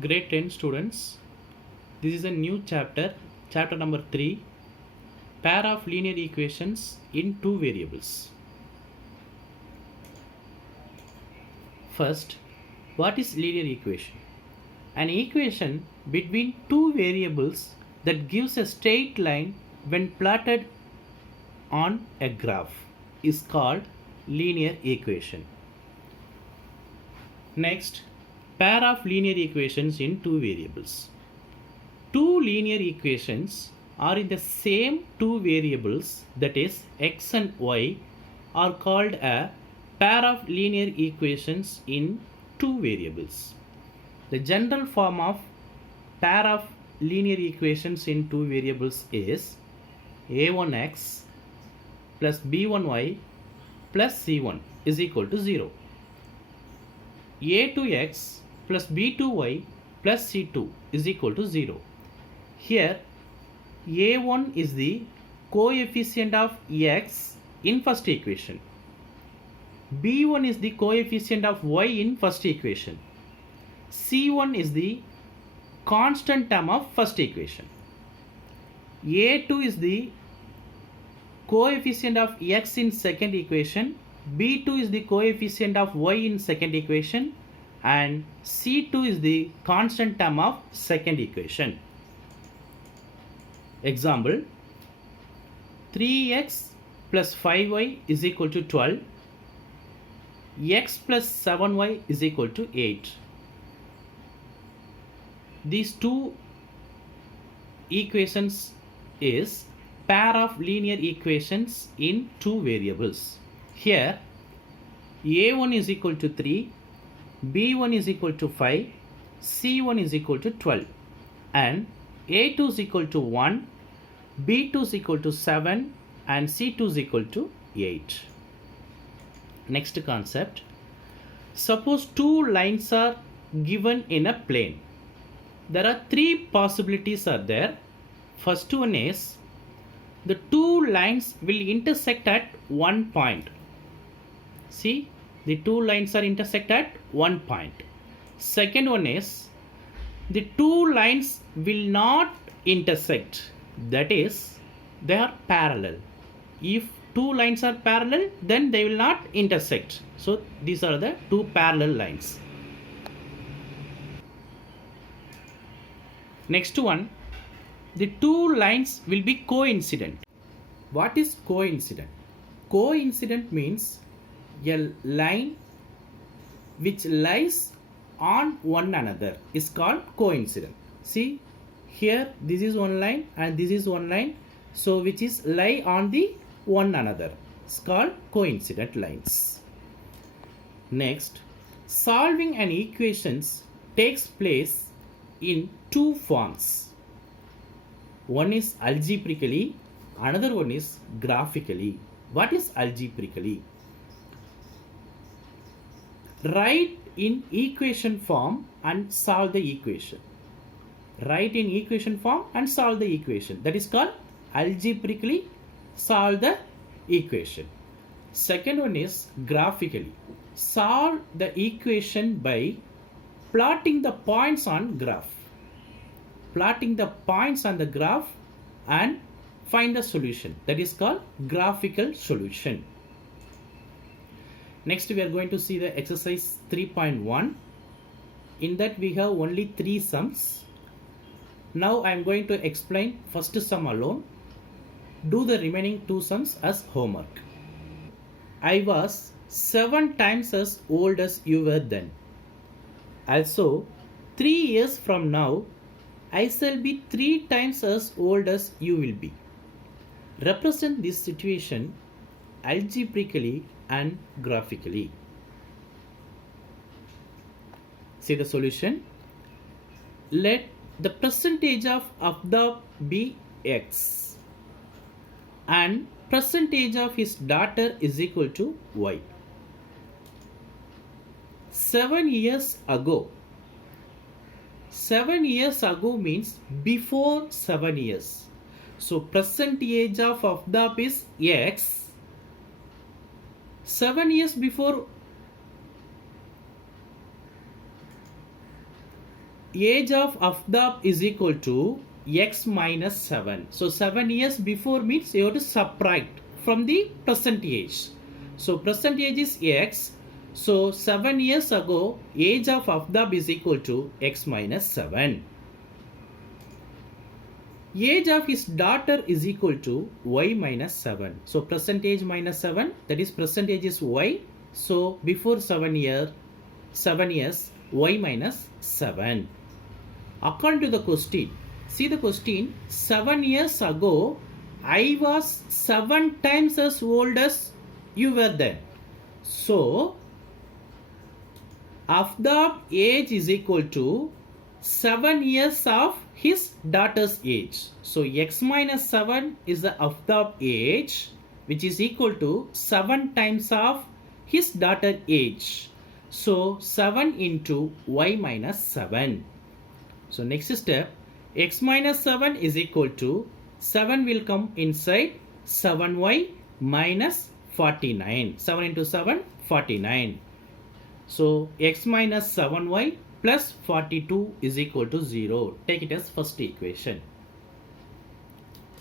Grade 10 students, this is a new chapter, chapter number 3, pair of linear equations in two variables. First, what is linear equation? An equation between two variables that gives a straight line when plotted on a graph is called linear equation. Next, pair of linear equations in two variables. Two linear equations are in the same two variables, that is x and y, are called a pair of linear equations in two variables. The general form of pair of linear equations in two variables is a1x plus b1y plus c1 is equal to 0. a2x plus b2y plus c2 is equal to 0. Here a1 is the coefficient of x in first equation. b1 is the coefficient of y in first equation. c1 is the constant term of first equation. a2 is the coefficient of x in second equation. b2 is the coefficient of y in second equation, and c2 is the constant term of second equation. Example, 3x plus 5y is equal to 12. X plus 7y is equal to 8. These two equations is pair of linear equations in two variables. Here a1 is equal to 3, b1 is equal to 5, c1 is equal to 12, and a2 is equal to 1, b2 is equal to 7, and c2 is equal to 8. Next concept. Suppose two lines are given in a plane. There are three possibilities are there. First one is the two lines will intersect at one point. See, the two lines are intersect at one point. Second one is the two lines will not intersect, that is they are parallel. If two lines are parallel, then they will not intersect. So these are the two parallel lines. Next one, the two lines will be coincident. What is coincident? Coincident means a line which lies on one another is called coincident. See, here this is one line and this is one line, so which is lie on the one another. It's called coincident lines. Next, solving an equations takes place in two forms. One is algebraically, another one is graphically. What is algebraically? Write in equation form and solve the equation. Write in equation form and solve the equation. That is called algebraically solve the equation. Second one is graphically. Solve the equation by plotting the points on graph. Plotting the points on the graph and find the solution. That is called graphical solution. Next we are going to see the exercise 3.1. In that we have only three sums. Now I am going to explain first sum alone. Do the remaining two sums as homework. I was 7 times as old as you were then. Also, 3 years from now, I shall be 3 times as old as you will be. Represent this situation algebraically and graphically. See the solution. Let the percentage of Aftab be x and percentage of his daughter is equal to y. 7 years ago. 7 years ago means before 7 years. So present age of Aftab is x. 7 years before age of Aftab is equal to x minus 7. So 7 years before means you have to subtract from the present age. So present age is x. So 7 years ago, age of Aftab is equal to x minus 7. Age of his daughter is equal to y minus 7. So present age minus 7, that is present age is y. So before 7 years, y minus 7. According to the question, see the question, 7 years ago, I was 7 times as old as you were then. So Aftab age is equal to 7 years of his daughter's age. So x minus 7 is the Aftab age, which is equal to 7 times of his daughter age. So 7 into y minus 7. So next step, x minus 7 is equal to 7 will come inside 7y minus 49. 7 into 7, 49. So x minus 7y plus 42 is equal to 0. Take it as first equation.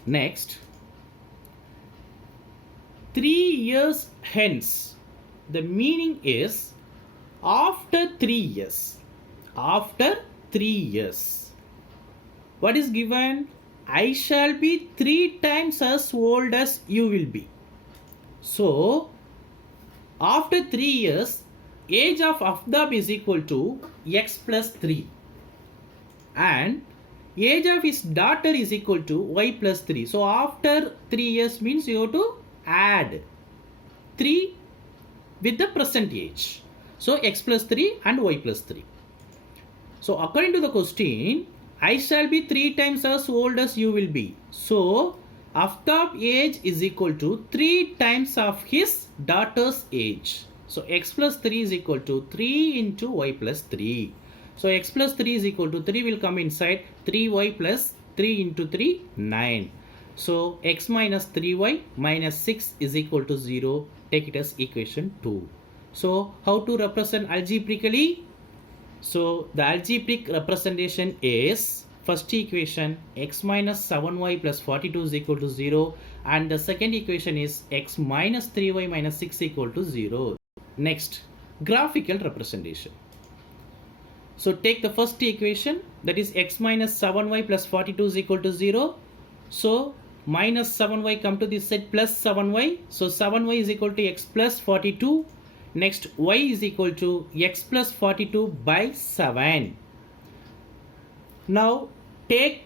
Next, 3 years hence. The meaning is after 3 years. After 3 years. What is given? I shall be 3 times as old as you will be. So, after 3 years, age of Aftab is equal to x plus 3. And age of his daughter is equal to y plus 3. So, after 3 years means you have to add 3 with the present age. So, x plus 3 and y plus 3. So, according to the question, I shall be 3 times as old as you will be. So, Aftab age is equal to 3 times of his daughter's age. So, x plus 3 is equal to 3 into y plus 3. So, x plus 3 is equal to 3 will come inside 3y plus 3 into 3, 9. So, x minus 3y minus 6 is equal to 0. Take it as equation 2. So, how to represent algebraically? So, the algebraic representation is first equation x minus 7y plus 42 is equal to 0, and the second equation is x minus 3y minus 6 equal to 0. Next, graphical representation. So, take the first equation, that is x minus 7y plus 42 is equal to 0. So, minus 7y come to this side plus 7y. So, 7y is equal to x plus 42. Next, y is equal to x plus 42 by 7. Now, take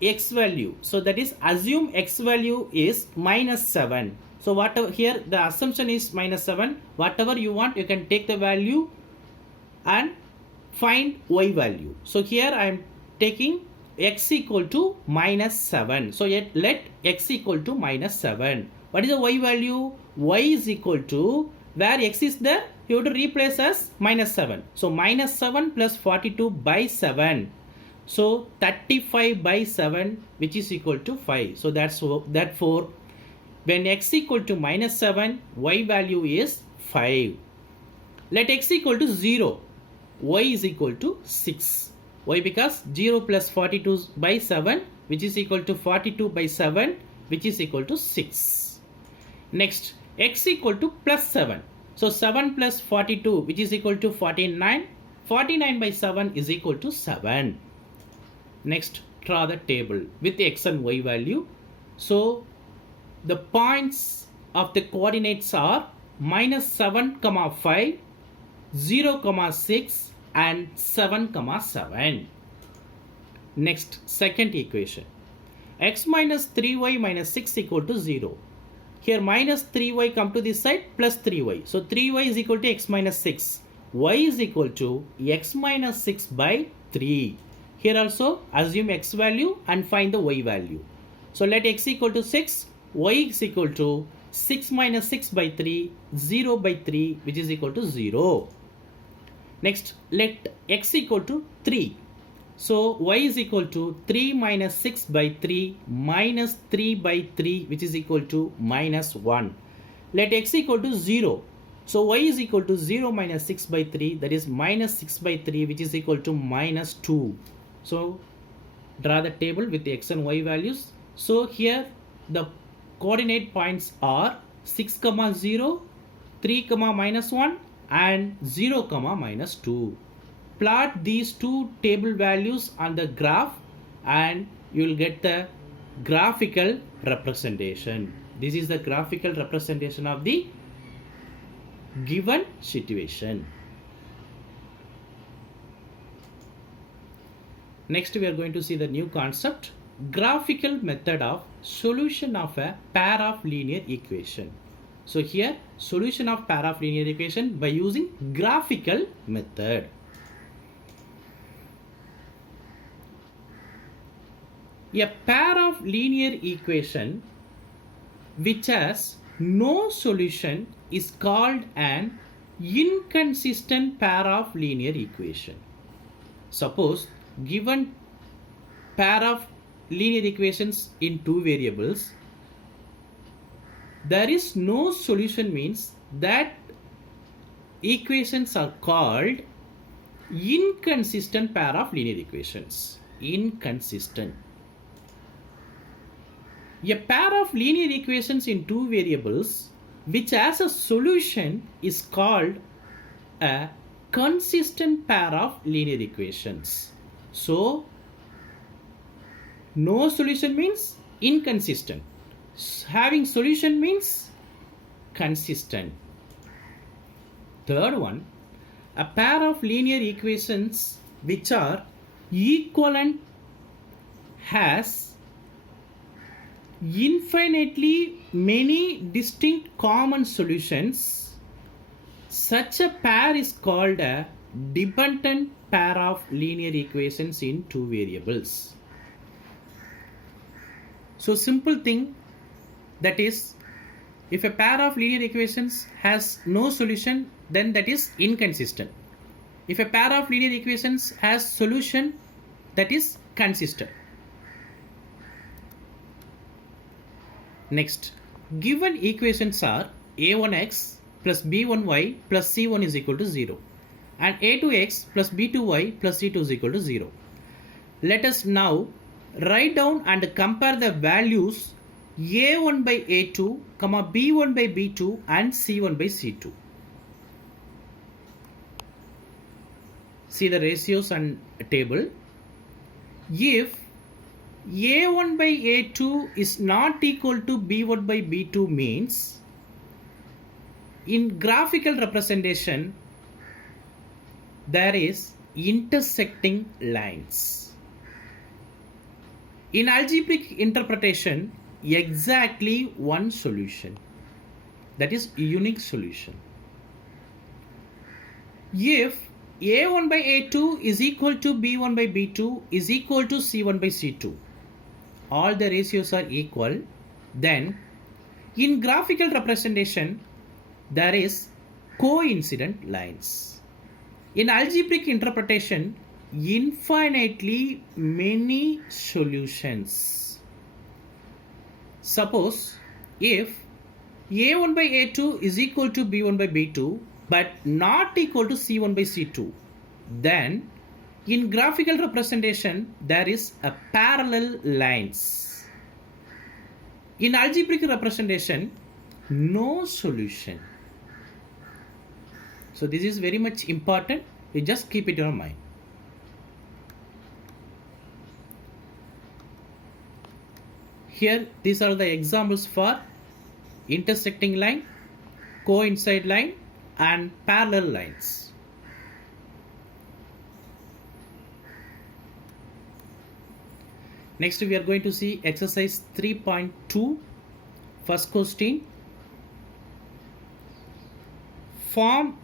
x value. So, that is assume x value is minus 7. So, whatever here the assumption is minus 7. Whatever you want, you can take the value and find y value. So, here I am taking x equal to minus 7. So, yet let x equal to minus 7. What is the y value? Y is equal to, where x is there, you have to replace as minus 7. So, minus 7 plus 42 by 7. So, 35 by 7, which is equal to 5. So, therefore, when x equal to minus 7, y value is 5. Let x equal to 0. Y is equal to 6. Why? Because 0 plus 42 by 7, which is equal to 42 by 7, which is equal to 6. Next, x equal to plus 7. So, 7 plus 42, which is equal to 49. 49 by 7 is equal to 7. Next, draw the table with x and y value. So, the points of the coordinates are minus 7, 5, 0, 6 and 7, 7. Next, second equation. X minus 3y minus 6 equal to 0. Here minus 3y come to this side plus 3y. So, 3y is equal to x minus 6. Y is equal to x minus 6 by 3. Here also assume x value and find the y value. So, let x equal to 6. Y is equal to 6 minus 6 by 3, 0 by 3, which is equal to 0. Next, let x equal to 3. So, y is equal to 3 minus 6 by 3 minus 3 by 3, which is equal to minus 1. Let x equal to 0. So y is equal to 0 minus 6 by 3, that is minus 6 by 3, which is equal to minus 2. So draw the table with the x and y values. So here the coordinate points are 6 comma 0, 3 comma minus 1 and 0 comma minus 2. Plot these two table values on the graph and you will get the graphical representation. This is the graphical representation of the given situation. Next we are going to see the new concept, graphical method of solution of a pair of linear equation. So here solution of pair of linear equation by using graphical method. A pair of linear equation which has no solution is called an inconsistent pair of linear equation. Suppose given pair of linear equations in two variables, there is no solution means that equations are called inconsistent pair of linear equations. Inconsistent. A pair of linear equations in two variables which has a solution is called a consistent pair of linear equations. So, no solution means inconsistent. Having solution means consistent. Third one, a pair of linear equations which are equivalent has infinitely many distinct common solutions. Such a pair is called a dependent pair of linear equations in two variables. So simple thing, that is, if a pair of linear equations has no solution, then that is inconsistent. If a pair of linear equations has solution, that is consistent. Next, given equations are a1x plus b1y plus c1 is equal to 0 and a2x plus b2y plus c2 is equal to 0. Let us now write down and compare the values a1 by a2, b1 by b2 and c1 by c2. See the ratios and table. If a1 by a2 is not equal to b1 by b2 means in graphical representation there is intersecting lines. In algebraic interpretation, exactly one solution, that is unique solution. If a1 by a2 is equal to b1 by b2 is equal to c1 by c2, all the ratios are equal, then in graphical representation there is coincident lines. In algebraic interpretation, infinitely many solutions. Suppose if a1 by a2 is equal to b1 by b2 but not equal to c1 by c2, then in graphical representation there is a parallel lines. In algebraic representation, no solution. So this is very much important. You just keep it in your mind. Here these are the examples for intersecting line, coincide line and parallel lines. Next we are going to see exercise 3.2. First question. Form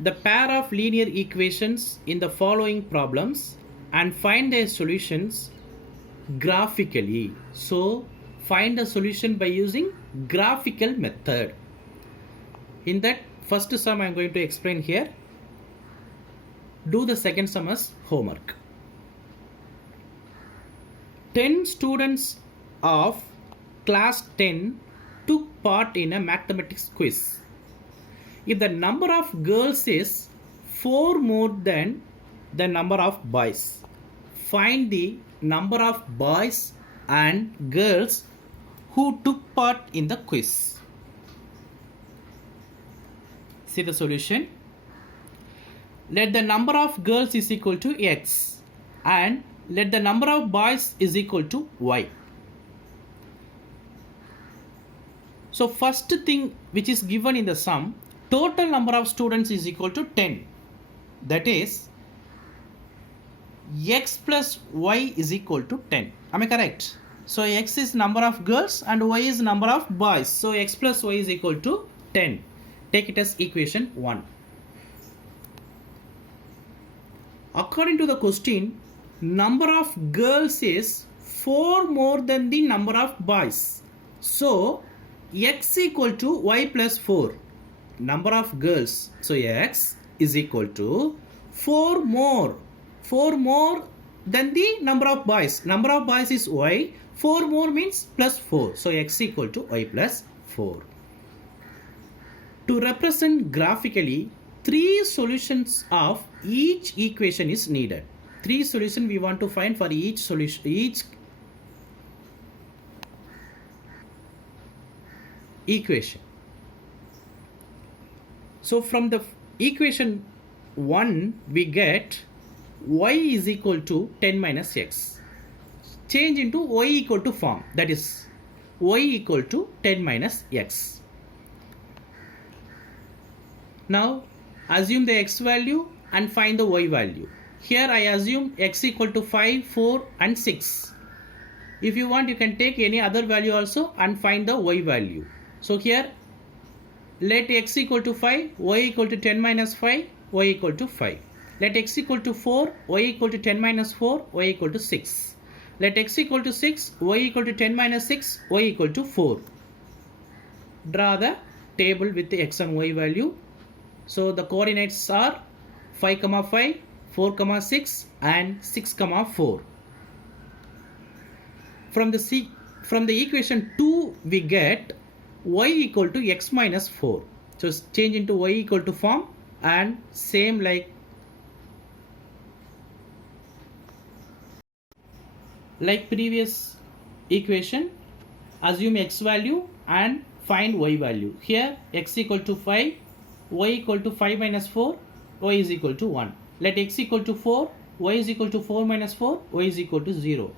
the pair of linear equations in the following problems and find their solutions graphically. So find a solution by using graphical method. In that first sum I am going to explain here. Do the second sum as homework. 10 students of class 10 took part in a mathematics quiz. if the number of girls is 4 more than the number of boys, find the number of boys and girls who took part in the quiz. See the solution. Let the number of girls is equal to x and let the number of boys is equal to y. So first thing which is given in the sum, total number of students is equal to 10. That is x plus y is equal to 10. Am I correct? So x is number of girls and y is number of boys. So x plus y is equal to 10. Take it as equation 1. According to the question, number of girls is 4 more than the number of boys. So x equal to y plus 4. Number of girls. So x is equal to 4 more than the number of boys. Number of boys is y. 4 more means plus 4. So x equal to y plus 4. To represent graphically, 3 solutions of each equation is needed. 3 solutions we want to find for each solution, each equation. So from the equation 1 we get y is equal to 10 minus x. Change into y equal to form, that is y equal to 10 minus x. Now assume the x value and find the y value. Here I assume x equal to 5, 4 and 6. If you want, you can take any other value also and find the y value. So here let x equal to 5, y equal to 10 minus 5, y equal to 5. Let x equal to 4, y equal to 10 minus 4, y equal to 6. Let x equal to 6, y equal to 10 minus 6, y equal to 4. Draw the table with the x and y value. So the coordinates are 5, 5, 4, 6 and 6, 4. From the equation 2 we get y equal to x minus 4. So change into y equal to form and same like previous equation, assume x value and find y value. Here x equal to 5, y equal to 5 minus 4, y is equal to 1. Let x equal to 4, y is equal to 4 minus 4, y is equal to 0.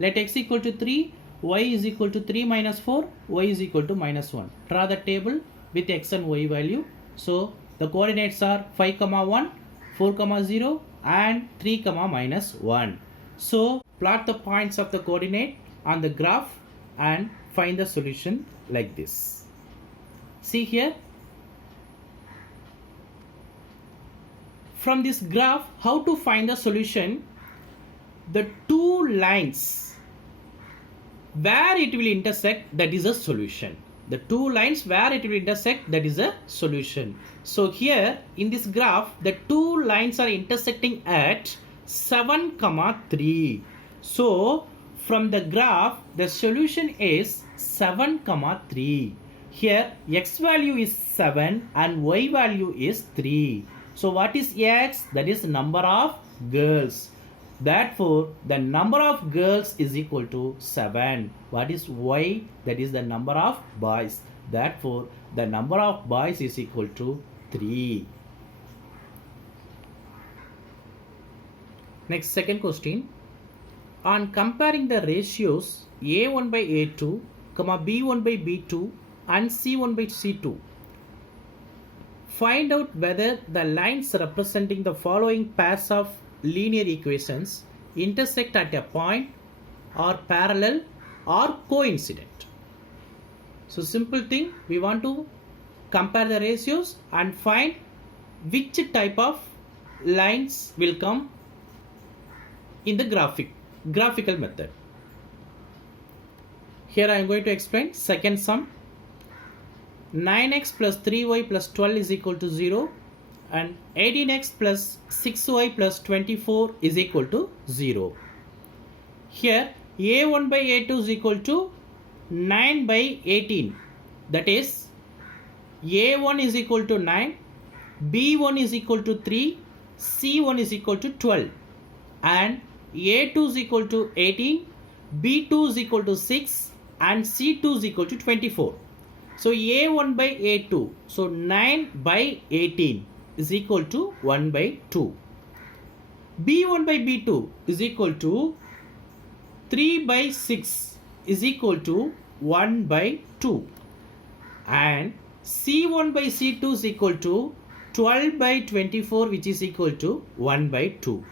Let x equal to 3, y is equal to 3 minus 4, y is equal to minus 1. Draw the table with x and y value. So the coordinates are 5, 1, 4, 0 and 3, minus 1. So plot the points of the coordinate on the graph and find the solution like this. See here. From this graph, how to find the solution? The two lines where it will intersect, that is a solution. The two lines where it will intersect, that is a solution. So here in this graph, the two lines are intersecting at 7, 3. So from the graph, the solution is 7, 3. Here x value is 7 and y value is 3. So what is x? That is number of girls. Therefore, the number of girls is equal to 7. What is y? That is the number of boys. Therefore, the number of boys is equal to 3. Next, second question. On comparing the ratios A1 by A2, B1 by B2 and C1 by C2, find out whether the lines representing the following pairs of linear equations intersect at a point, or parallel, or coincident. So simple thing, we want to compare the ratios and find which type of lines will come in the graphical method. Here I am going to explain second sum. 9x plus 3y plus 12 is equal to 0 and 18x plus 6y plus 24 is equal to 0. Here a1 by a2 is equal to 9 by 18. That is A1 is equal to 9, B1 is equal to 3, C1 is equal to 12, and A2 is equal to 18, B2 is equal to 6, and C2 is equal to 24. So A1 by A2, so 9 by 18 is equal to 1 by 2. B1 by B2 is equal to 3 by 6 is equal to 1 by 2. And C1 by C2 is equal to 12 by 24, which is equal to 1 by 2.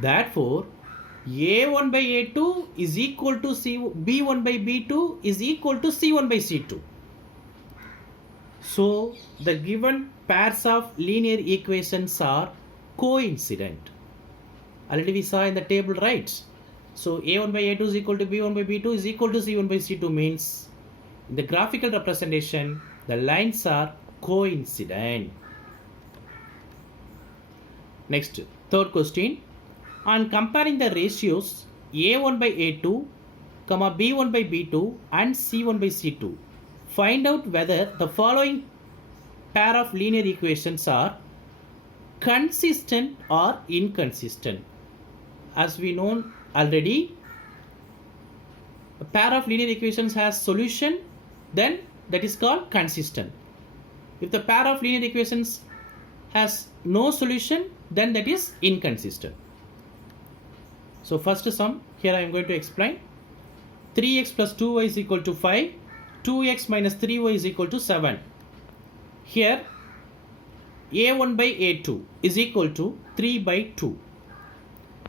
Therefore, A1 by A2 is equal to B1 by B2 is equal to C1 by C2. So, the given pairs of linear equations are coincident. Already we saw in the table, right? So, A1 by A2 is equal to B1 by B2 is equal to C1 by C2 means in the graphical representation, the lines are coincident. Next, third question. On comparing the ratios A1 by A2, B1 by B2 and C1 by C2, find out whether the following pair of linear equations are consistent or inconsistent. As we know already, a pair of linear equations has solution, then that is called consistent. If the pair of linear equations has no solution, then that is inconsistent. So first sum, here I am going to explain. 3x plus 2y is equal to 5, 2x minus 3y is equal to 7. Here A1 by A2 is equal to 3 by 2.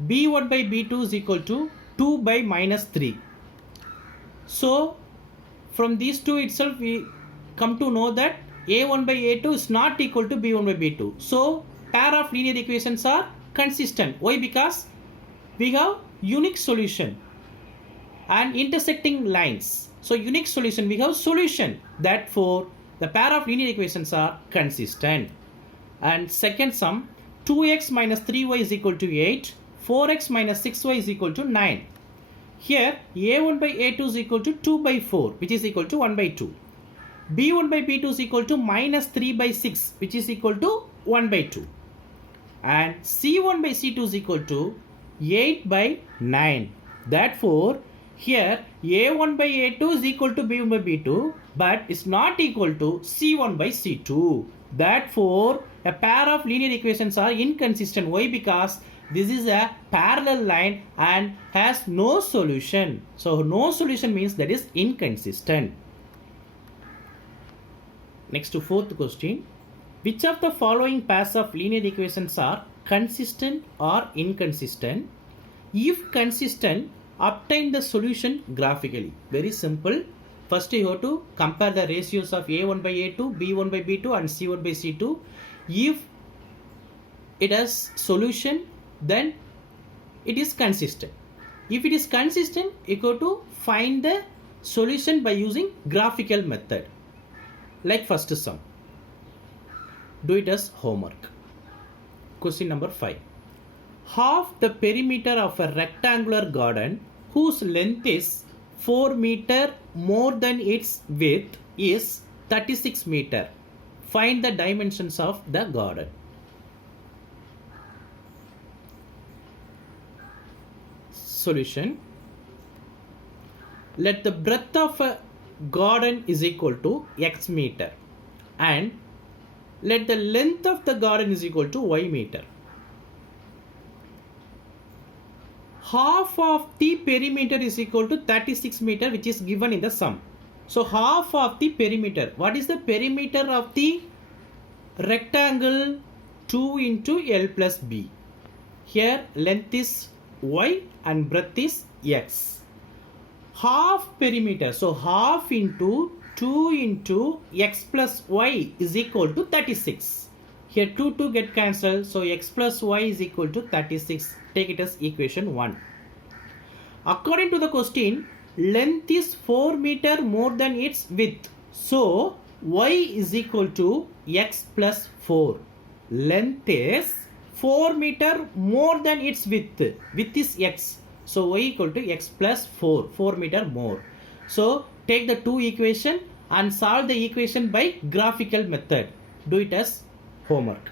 B1 by B2 is equal to 2 by minus 3. So from these two itself we come to know that A1 by A2 is not equal to B1 by B2. So pair of linear equations are consistent. Why? Because we have unique solution and intersecting lines. So unique solution, we have solution. Therefore, the pair of linear equations are consistent. And second sum, 2x minus 3y is equal to 8, 4x minus 6y is equal to 9. Here, A1 by A2 is equal to 2 by 4, which is equal to 1 by 2. B1 by B2 is equal to minus 3 by 6, which is equal to 1 by 2. And C1 by C2 is equal to 8 by 9. Therefore, here A1 by A2 is equal to B1 by B2, but it's not equal to C1 by C2. Therefore, a pair of linear equations are inconsistent. Why? Because this is a parallel line and has no solution. So, no solution means that is inconsistent. Next to fourth question. Which of the following pairs of linear equations are consistent or inconsistent? If consistent, obtain the solution graphically. Very simple. First you have to compare the ratios of A1 by A2, B1 by B2 and C1 by C2. If it has solution, then it is consistent. If it is consistent, you go to find the solution by using graphical method. Like first sum. Do it as homework. Question number 5. Half the perimeter of a rectangular garden whose length is 4 meter more than its width is 36 meter. Find the dimensions of the garden. Solution. Let the breadth of a garden is equal to x meter and let the length of the garden is equal to y meter. Half of the perimeter is equal to 36 meter, which is given in the sum. So half of the perimeter. What is the perimeter of the rectangle? 2 into L plus B. Here length is y and breadth is x. Half perimeter. So half into 2 into x plus y is equal to 36. Here 2 get cancelled. So x plus y is equal to 36. Take it as equation 1. According to the question, length is 4 meter more than its width. So y is equal to x plus 4. Length is 4 meter more than its width. Width is x. So y equal to x plus 4. 4 meter more. So take the two equation. and solve the equation by graphical method. Do it as homework.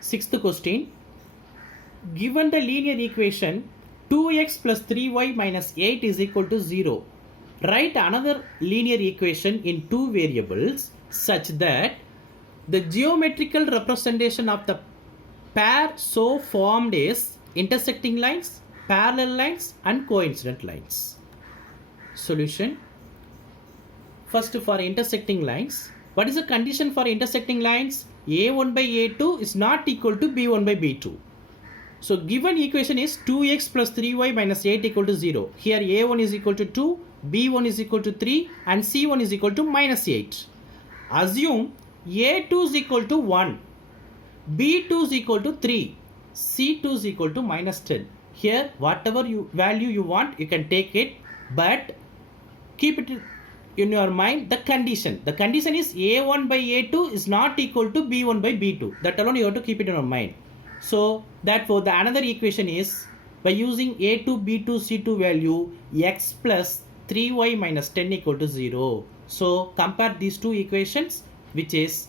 Sixth question. Given the linear equation 2x plus 3y minus 8 is equal to 0. Write another linear equation in two variables such that the geometrical representation of the pair so formed is intersecting lines, parallel lines and coincident lines. Solution. First, for intersecting lines, what is the condition for intersecting lines? A1 by A2 is not equal to B1 by B2. So given equation is 2x plus 3y minus 8 equal to 0. Here A1 is equal to 2, B1 is equal to 3 and C1 is equal to minus 8. Assume A2 is equal to 1, B2 is equal to 3, C2 is equal to minus 10. Here whatever value you want you can take it, but keep it in your mind the condition. The condition is A1 by A2 is not equal to B1 by B2. That alone you have to keep it in your mind. So therefore the another equation is by using A2, B2, C2 value x plus 3y minus 10 equal to 0. So compare these two equations which is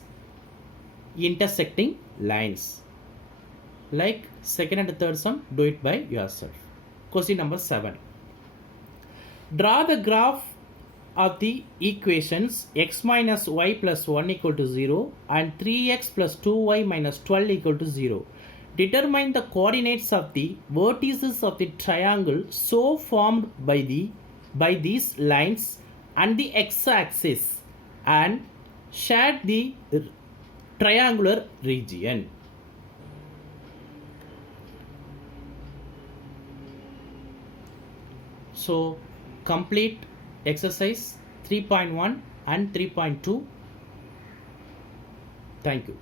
intersecting lines. Like second and third sum, do it by yourself. Question number 7. Draw the graph of the equations x minus y plus 1 equal to 0 and 3x plus 2y minus 12 equal to 0. Determine the coordinates of the vertices of the triangle so formed by these lines and the x-axis and shade the triangular region. So complete exercise 3.1 and 3.2. Thank you.